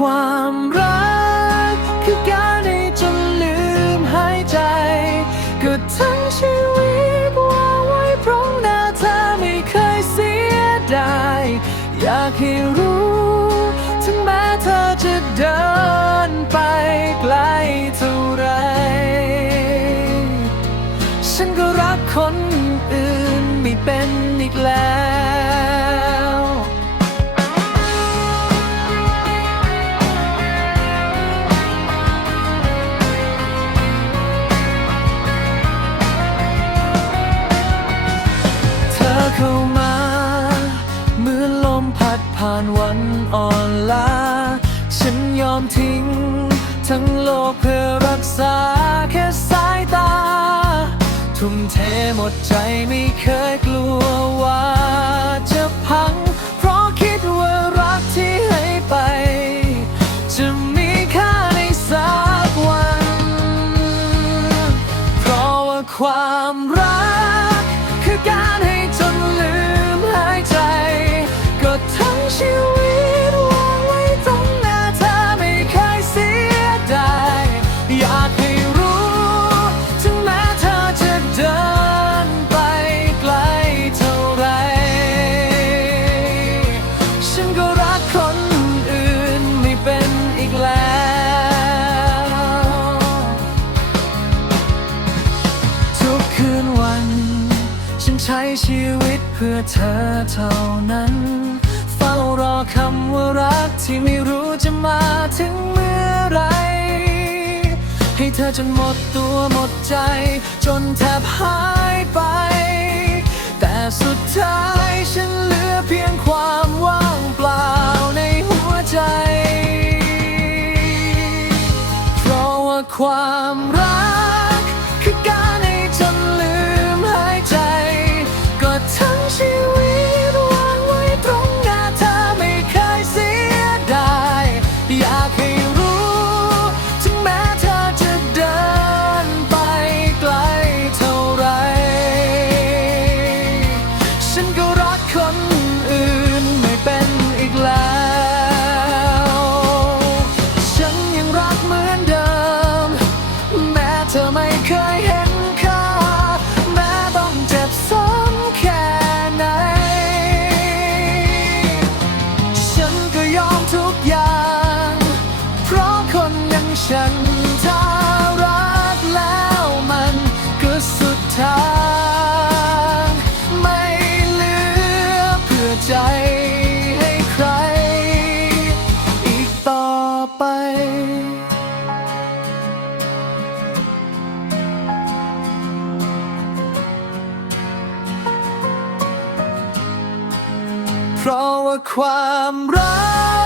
ความรัก คือการได้จนลืมหายใจ ก็ทั้งชีวิตวางไว้พร้อมหน้าเธอไม่เคยเสียดาย อยากให้รู้ ถึงแม้เธอจะเดินไปไกลเท่าไร ฉันก็รักคนอื่นไม่เป็นอีกแล้ว ลมพัดผ่านวันอ่อนล้า ฉันยอมทิ้ง ทั้งโลกเพื่อรักษาแค่สายตา ทุ่มเทหมดใจไม่เคยกลัวว่าจะพัง เพราะคิดว่ารักที่ให้ไป จะมีค่าในสักวัน เพราะว่าความรักคือการ ชีวิตวางไว้ตรงหน้าเธอไม่เคยเสียดายอยากให้รู้ ถึงแม้เธอจะเดินไปไกลเท่าไร ฉันก็รักคนอื่นไม่เป็นอีกแล้ว ทุกคืนวัน ฉันใช้ชีวิตเพื่อเธอเท่านั้น คำว่ารักที่ไม่รู้จะมาถึงเมื่อไร ให้เธอจนหมดตัวหมดใจ จนแทบหายไป แต่สุดท้ายฉันเหลือเพียงความว่างเปล่า ฉันถ้ารักแล้วมันก็สุดทางไม่เหลือเพื่อใจให้ใคร อีกต่อไป เพราะว่าความรัก